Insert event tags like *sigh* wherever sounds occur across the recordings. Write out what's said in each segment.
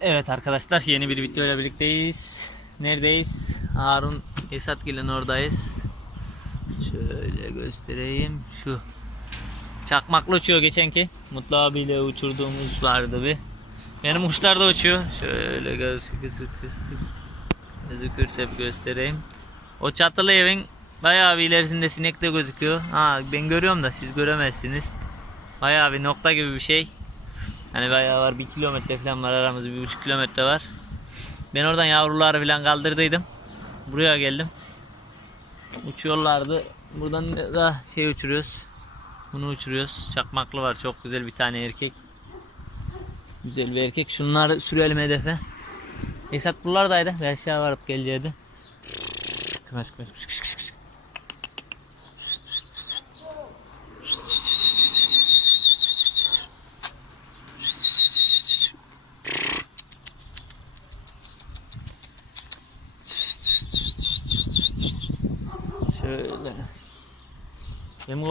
Evet arkadaşlar yeni bir video ile birlikteyiz. Neredeyiz? Harun Esatgil'in oradayız. Şöyle göstereyim. Şu çakmaklı uçuyor geçenki. Mutlu abiyle uçurduğumuz vardı bir. Benim uçlar da uçuyor. Şöyle göz gözükürse bir göstereyim. O çatılı evin bayağı bir ilerisinde sinek de gözüküyor. Ha ben görüyorum da siz göremezsiniz. Bayağı bir nokta gibi bir şey. Hani bayağı var bir kilometre falan var aramızda bir buçuk kilometre var. Ben oradan yavruları falan kaldırdıydım. Buraya geldim. Uçuyorlardı. Buradan da şey uçuruyoruz. Bunu uçuruyoruz. Çakmaklı var. Çok güzel bir tane erkek. Güzel bir erkek. Şunları sürelim hedefe. Esat buralardaydı. Ben aşağı varıp geleceğiydi. Kımas kımas. Şöyle.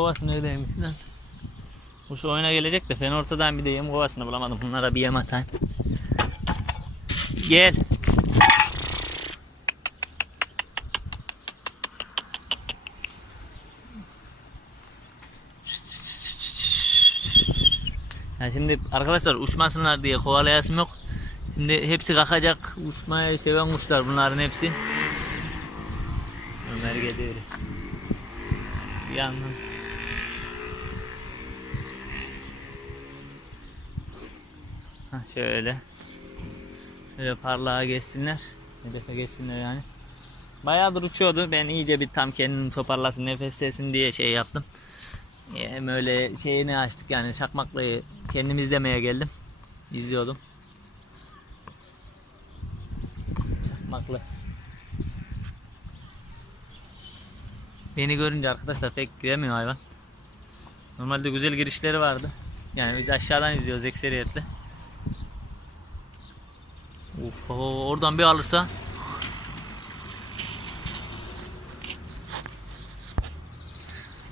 Yem kovası neredeymiş lan? Bu şu oyuna gelecek de ben ortadan bir de yem kovasını bulamadım. Bunlara bir yem atayım. Gel. Ya şimdi arkadaşlar uçmasınlar diye kovalayasım yok. Şimdi hepsi kalkacak. Uçmayı seven kuşlar bunların hepsi. Ömer geliyor. Bir. Ha şöyle. Böyle parlağa geçsinler. Hedefe geçsinler yani. Bayağıdır uçuyordu. Ben iyice bir tam kendini toparlasın, nefeslesin diye şey yaptım. Hem öyle şeyini açtık yani çakmaklayı kendim izlemeye geldim. İzliyordum. Çakmaklı. Beni görünce arkadaşlar pek giremiyor hayvan. Normalde güzel girişleri vardı. Yani biz aşağıdan izliyoruz ekseriyetle. O- oradan bir alırsa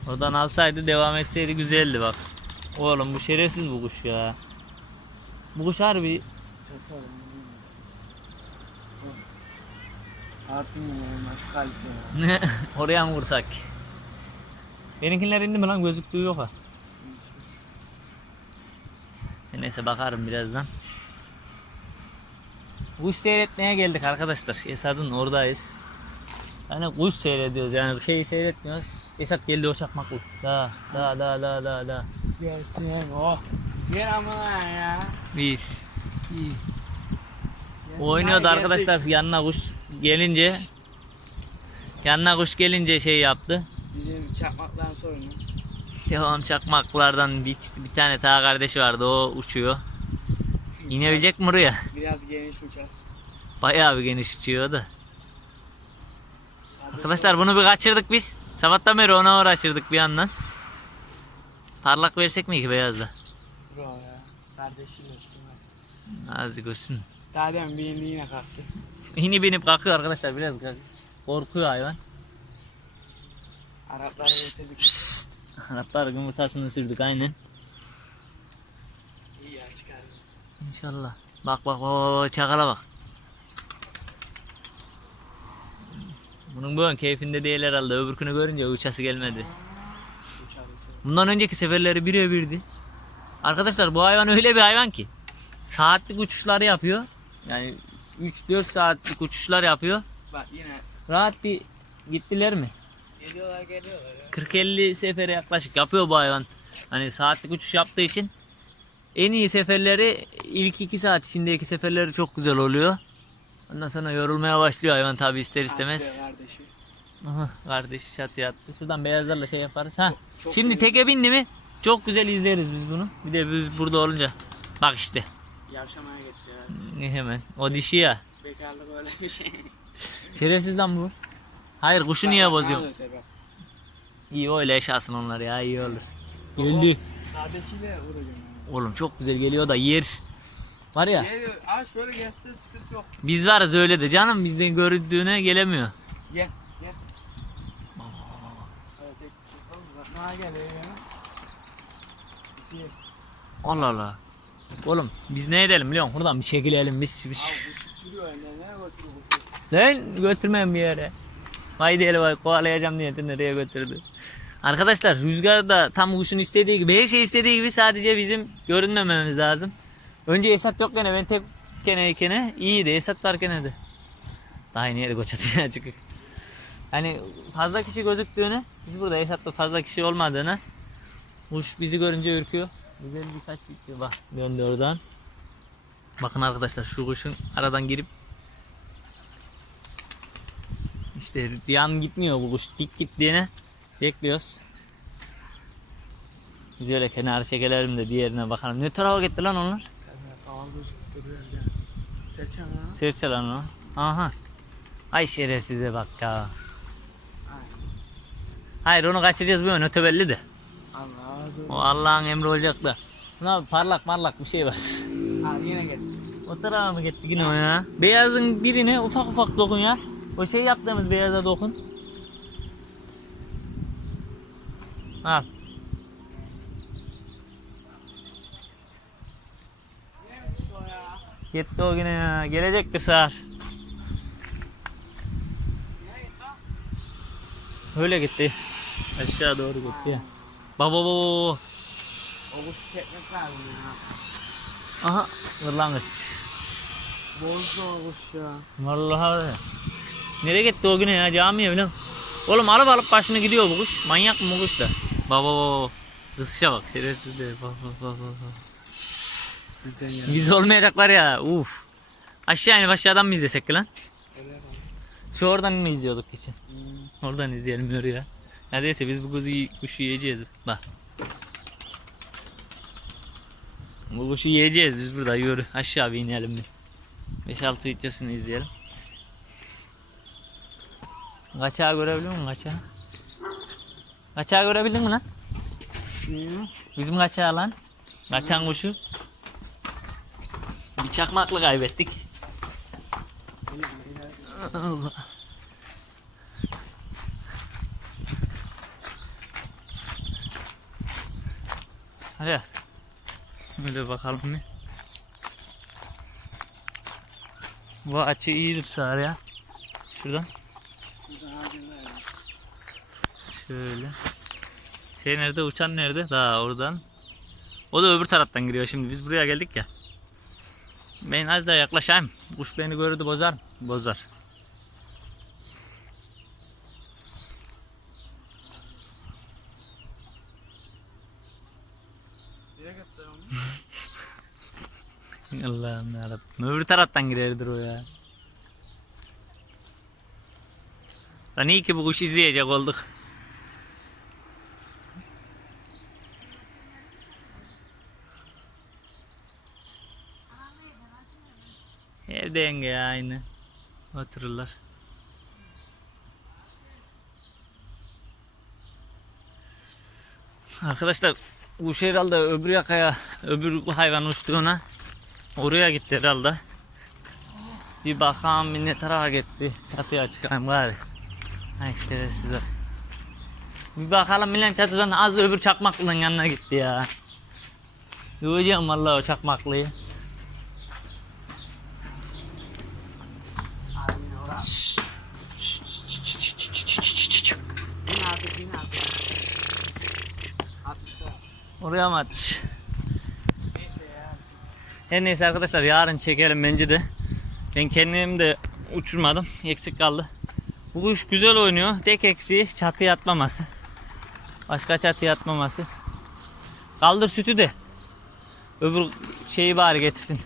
Oradan alsaydı devam etseydi güzeldi bak. Oğlum bu şerefsiz bu kuş ya. Bu kuş harbi kalite ya. *laughs* oraya mı vursak? Benimkiler indi mi lan gözüktüğü yok ha. Neyse bakarım birazdan. Kuş seyretmeye geldik arkadaşlar. Esad'ın oradayız. Yani kuş seyrediyoruz yani şey seyretmiyoruz. Esad geldi o çakmak kuş. Da da da da da da. Gelsin oh. Gel ama ya. Bir. İyi. Oynuyordu arkadaşlar yanına kuş gelince yanına kuş gelince şey yaptı. Bizim çakmaktan sonra. Devam çakmaklardan bir, bir tane daha kardeşi vardı o uçuyor. İnebilecek mi buraya? Biraz geniş uçar. Bayağı bir geniş uçuyor da. Arkadaşlar bunu bir kaçırdık biz. Sabahtan beri ona uğraşırdık bir yandan. Parlak versek mi ki beyazda? Bro ya. Kardeşiyle sığmaz. Azıcık olsun. Daha demin bir indi yine kalktı. Yine binip kalkıyor arkadaşlar biraz korkuyor hayvan. Arapları getirdik. Araplar yumurtasını sürdük aynen. İyi ya çıkardım. İnşallah. Bak bak o çakala bak. Bunun bu an keyfinde değil herhalde. Öbürkünü görünce uçası gelmedi. Bundan önceki seferleri birebirdi. Arkadaşlar bu hayvan öyle bir hayvan ki. Saatlik uçuşları yapıyor. Yani 3-4 saatlik uçuşlar yapıyor. Bak yine Rahat bir gittiler mi? geliyorlar geliyorlar ya. 40-50 sefere yaklaşık yapıyor bu hayvan. Hani saatlik uçuş yaptığı için en iyi seferleri ilk 2 saat içindeki seferleri çok güzel oluyor. Ondan sonra yorulmaya başlıyor hayvan tabi ister istemez. Attı Kardeşi. Aha, kardeş çatıya attı. Şuradan beyazlarla şey yaparız. Ha. çok Şimdi iyi. teke bindi mi? Çok güzel izleriz biz bunu. Bir de biz burada olunca. Bak işte. Yavşamaya gitti evet. Hemen. O dişi ya. Bekarlık öyle bir şey. *laughs* Şerefsiz lan bu. Hayır kuşu niye bozuyor? İyi öyle yaşasın onlar ya iyi olur. Geldi. Sadesiyle vuracağım. Oğlum çok güzel geliyor da yer. Var ya Geliyor. Aa şöyle gelse sıkıntı yok. biz varız öyle de canım bizden görüldüğüne gelemiyor. Gel. Evet, tek- bak. Allah Allah. Oğlum biz ne edelim biliyor musun? Buradan bir çekilelim biz. biz. Abi kuşu sürüyor elinden. Nereye? Lan götürmem bir yere. Vay diyelim vay kovalayacağım diye nereye götürdü. Arkadaşlar rüzgar da tam kuşun istediği gibi her şey istediği gibi sadece bizim görünmememiz lazım. Önce Esat yok gene ben tek kene kene iyiydi Esat varken de. Daha yeni yeri koç atıyor *laughs* açık. Hani fazla kişi gözüktüğünü biz burada Esat'ta fazla kişi olmadığını kuş bizi görünce ürküyor. Güzel birkaç video bak döndü oradan. Bakın arkadaşlar şu kuşun aradan girip işte yan gitmiyor bu kuş. Dik gittiğine bekliyoruz. Biz öyle kenara çekelim de diğerine bakalım. Ne tarafa gitti lan onlar? Serçe lan o. Aha. Ay şerefsize bak ya. Ay. Hayır onu kaçıracağız bu öne belli de. O Allah'ın emri olacak da. Buna parlak parlak bir şey var. Ha yine gitti. O tarafa mı gitti yine o ya? Beyazın birine ufak ufak dokun ya. O şey yaptığımız beyaza dokun. Al. Gitti o yine ya. Gelecektir sağır. Öyle gitti. Aşağı doğru gitti ya. Baba baba baba. O kuşu çekmek lazım ya. Aha. Vırlangıç. Bozdu o kuş ya. Vallahi öyle. Nereye gitti o güne ya camiye falan. Oğlum alıp alıp başını gidiyor bu kuş. Manyak mı bu kuş da? Baba. Kısışa bak şerefsiz de. Bak bak bak bak. Bizden. Biz olmayacaklar ya. Uf. Aşağı inip aşağıdan mı izlesek lan? Bak. Şu oradan mı izliyorduk geçen? Hmm. Oradan izleyelim yürü ya. Neyse biz bu kuzu kuşu yiyeceğiz. Bak. Bu kuşu yiyeceğiz biz burada yürü. Aşağı bir inelim bir. 5-6 videosunu izleyelim. Kaçağı görebiliyor musun kaçağı? Kaçağı görebildin mi lan? Niye? Bizim kaçağı lan. Kaçan kuşu. Bir çakmaklı kaybettik. Allah. *laughs* Hadi. Böyle bakalım bir. Bu açı iyi tutar ya. Şuradan. Şöyle. Şey nerede? Uçan nerede? Daha oradan. O da öbür taraftan giriyor şimdi. Biz buraya geldik ya. Ben az daha yaklaşayım. Kuş beni gördü bozar? Bozar. *laughs* Allah'ım yarabbim. Öbür taraftan girerdir o ya. Lan iyi ki bu kuş izleyecek olduk. Evde yenge ya aynı. Otururlar. Arkadaşlar kuş herhalde öbür yakaya öbür hayvan uçtuğuna oraya gitti herhalde. Bir bakalım bir ne tarafa gitti. Çatıya çıkayım gari. Ha işte size. Bir bakalım Milan çatıdan az öbür çakmaklının yanına gitti ya. Duyacağım vallahi o çakmaklıyı. Oraya mı atmış? Her neyse arkadaşlar yarın çekelim bence de. Ben kendim de uçurmadım. Eksik kaldı. Bu kuş güzel oynuyor. Tek eksiği çatıya atmaması. Başka çatıya atmaması. Kaldır sütü de. Öbür şeyi bari getirsin.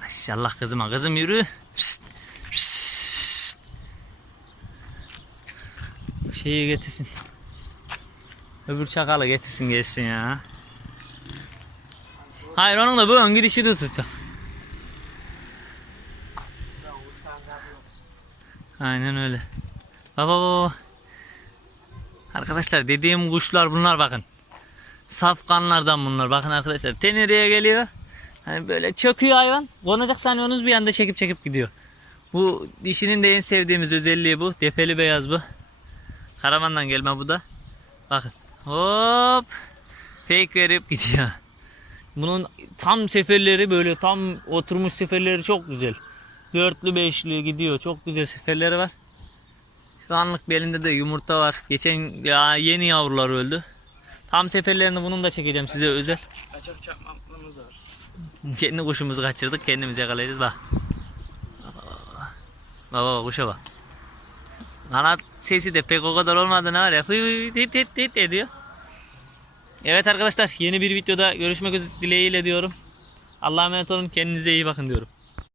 Maşallah kızıma. Kızım yürü. Şeyi getirsin. Öbür çakalı getirsin gelsin ya. Hayır onun da bu ön gidişi de tutacak. Aynen öyle. Baba baba. Arkadaşlar dediğim kuşlar bunlar bakın. Saf kanlardan bunlar. Bakın arkadaşlar teneriye geliyor. Hani böyle çöküyor hayvan. Konacak sanıyorsunuz bir anda çekip çekip gidiyor. Bu dişinin de en sevdiğimiz özelliği bu. Depeli beyaz bu. Karaman'dan gelme bu da. Bakın. Hop. fake verip gidiyor. Bunun tam seferleri böyle tam oturmuş seferleri çok güzel. Dörtlü beşli gidiyor. Çok güzel seferleri var. Şu anlık belinde de yumurta var. Geçen ya yeni yavrular öldü. Tam seferlerini bunun da çekeceğim size özel. Kaçak çakmaklığımız var. Kendi kuşumuzu kaçırdık. Kendimiz yakalayacağız bak. Baba bak kuşa bak. Kanat sesi de pek o kadar olmadı ne var ya. Hıy hıy dit dit dit ediyor. Evet arkadaşlar yeni bir videoda görüşmek dileğiyle diyorum. Allah'a emanet olun kendinize iyi bakın diyorum.